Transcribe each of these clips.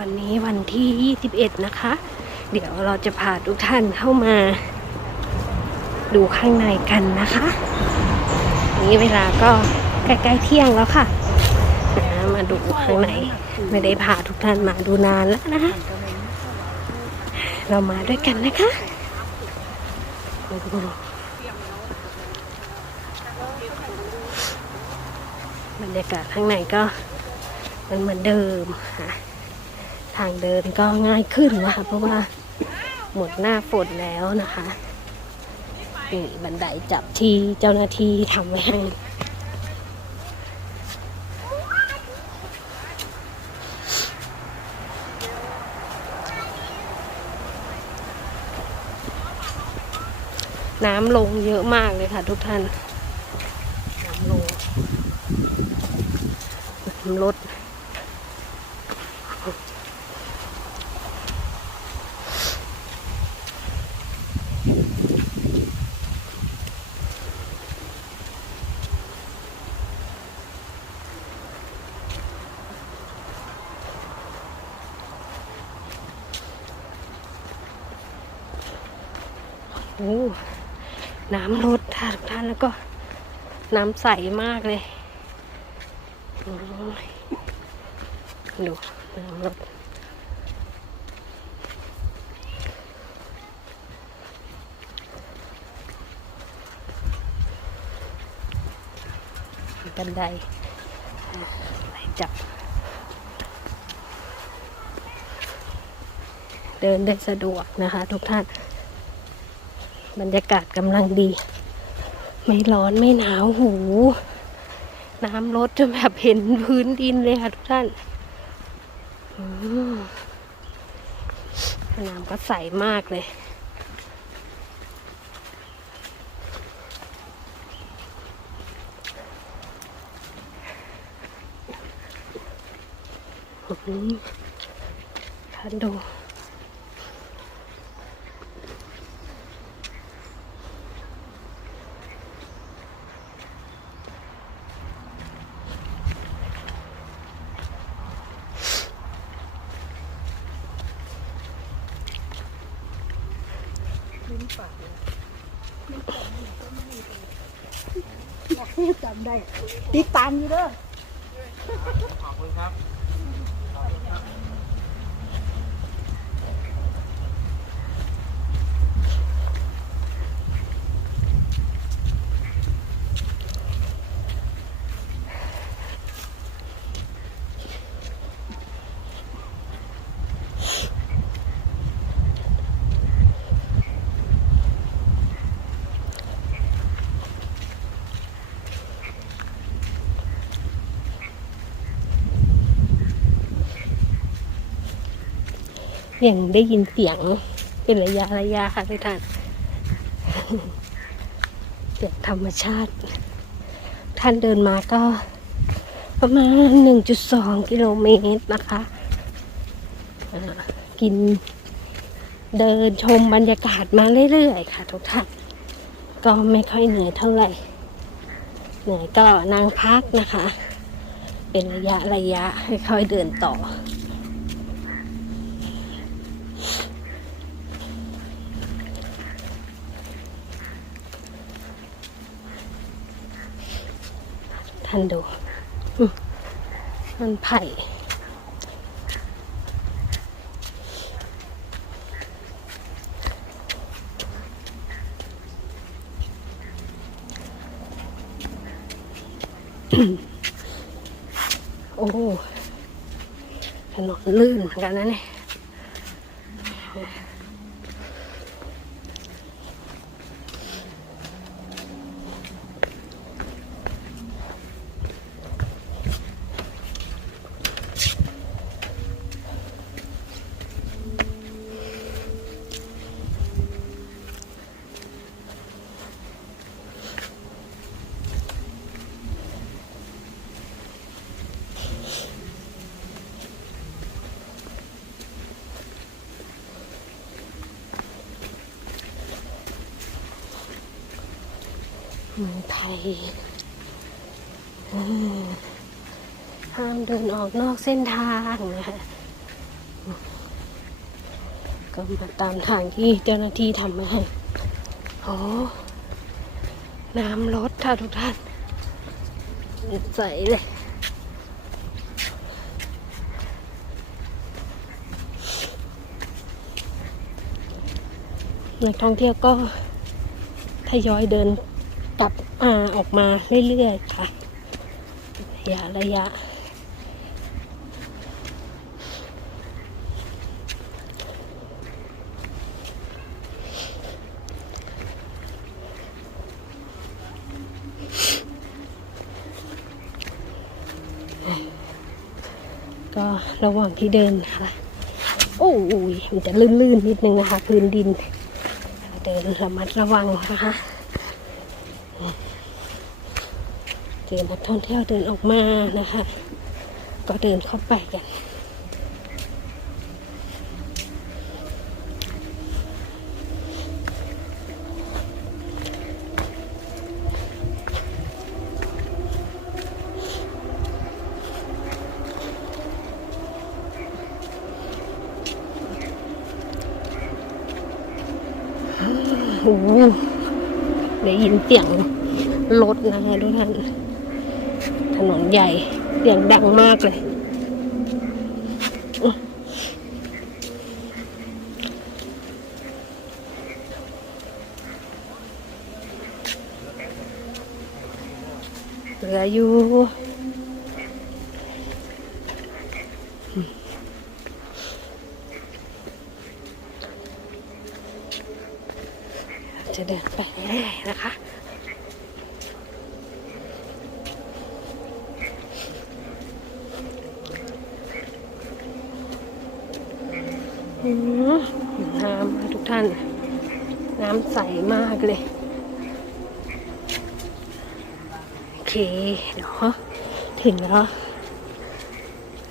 วันนี้วันที่ 21 นะคะ เดี๋ยวเราจะพาทุกท่านเข้ามา ดูข้างในกันนะคะ นี้เวลาก็ใกล้ๆเที่ยงแล้วค่ะ มาดูข้างในไม่ได้พาทุกท่านมาดูนานแล้วนะคะ เรามาด้วยกันนะคะบรรยากาศข้างในก็มันเหมือนเดิมค่ะ ทางเดินก็ง่ายขึ้นนะคะ เพราะว่าหมดหน้าฝนแล้วนะคะนี่บันไดจับที่เจ้าหน้าที่ทำไว้ให้น้ำลงเยอะมากเลยค่ะทุกท่าน น้ำลงน้ำลด โอ้น้ำลดค่ะทุกท่านแล้วก็น้ำใสมากเลย ดูน้ำลดบันไดไปจับ เดินได้สะดวกนะคะทุกท่าน บรรยากาศกำลังดี ไม่ร้อนไม่หนาวหู น้ำลดจนแบบเห็นพื้นดินเลยค่ะทุกท่านน้ำก็ใสมากเลยอืมท่านดูจำได้ ติดตามอยู่เด้อขอบคุณครับ ยังได้ยินเสียงเป็นระยะระยะค่ะทุกท่านเสียงธรรมชาติ ท่านเดินมาก็ประมาณ 1.2 กิโลเมตรนะคะ กินเดินชมบรรยากาศมาเรื่อยๆค่ะทุกท่าน ก็ไม่ค่อยเหนื่อยเท่าไหร่ เหนื่อยก็นั่งพักนะคะ เป็นระยะระยะค่อยๆเดินต่อ ท่านดูมมันไผ่โอ้ถนนลื่นเหมือนกันนะเนี่ย เมืองไทยห้ามเดินออกนอกเส้นทางนะคะก็มาตามทางที่เจ้าหน้าที่ทำมาให้โอ้น้ำลดค่ะทุกท่านใสเลยนักท่องเที่ยวก็ทยอยเดิน อ่าออกมาเรื่อยๆค่ะระยะระยะ ก็ระหว่างที่เดินนะคะโอ้ยมันจะลื่นๆนิดนึงนะคะ พื้นดิน เดินระมัดระวังนะคะเจอนักท่องเที่ยวเดินออกมานะคะ ก็เดินเข้าไปกันโอ้โหได้ยินเสียงรถนะคะทุกท่าน ถนนใหญ่เสียงดังมากเลย เหลืออยู่จะเดินไปเรื่อยๆนะคะ น้ำทุกท่าน น้ำใสมากเลย โอเค เดี๋ยวถึงแล้ว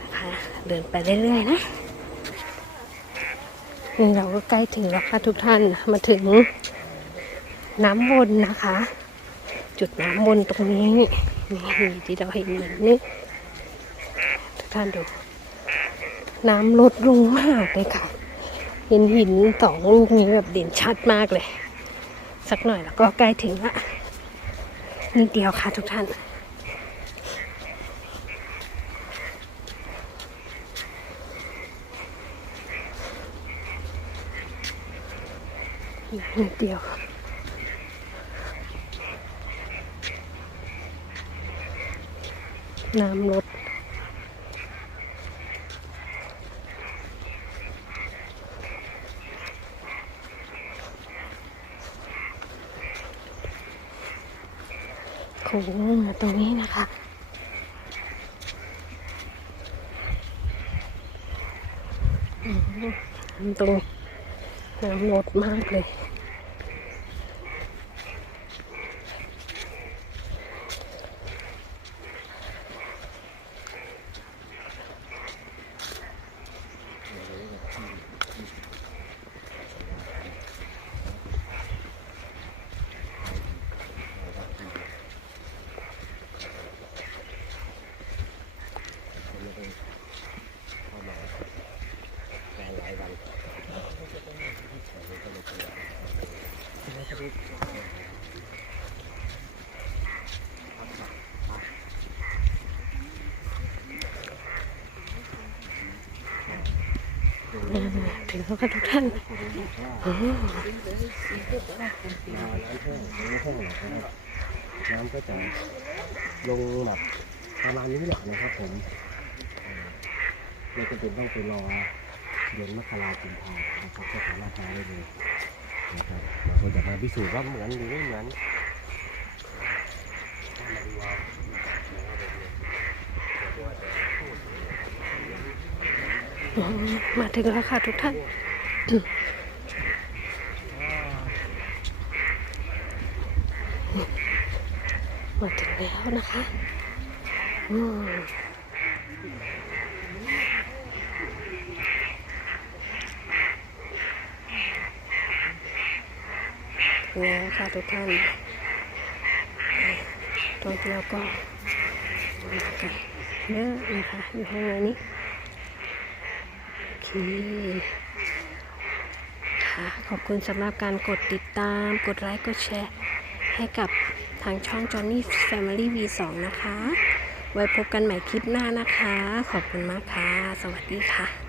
นะคะเดินไปเรื่อยๆนะนี่เราก็ใกล้ถึงแล้วค่ะทุกท่านมาถึงน้ำวนนะคะ จุดน้ำวนตรงนี้ นี่ที่เราเห็นเหมือนนี่ทุกท่านดู น้ำลดลงมากเลยค่ะ เห็นหินสองลูกนี้แบบเด่นชัดมากเลย สักหน่อยแล้วก็ใกล้ถึงละนิดเดียวค่ะทุกท่านอีกนิดเดียวน้ำลด โค้งตรงนี้นะคะ ตรงน้ำลดมากเลย ถึงแล้วค่ะทุกท่านน้ำก็จะลงแบบประมาณนี้แหละนะครับผมอ่าไม่จำเป็นต้องไปรอเดือนมกราคมพานะครับก็สามารถมาได้เลยนะครับเราก็จะมาพิสูจน์ว่าเหมือนหรือไม่เหมือน มาถึงแล้วค่ะทุกท่าน มาถึงแล้วนะคะอืมถึงแล้วค่ะทุกท่านตอนที่เราก็มากันเยอะนะคะอยู่ข้างในนี้ เคค่ะขอบคุณสำหรับการกดติดตาม กดไลค์กดแชร์ ให้กับทางช่อง Johnny Family V2 นะคะ ไว้พบกันใหม่คลิปหน้านะคะ ขอบคุณมากค่ะ สวัสดีค่ะ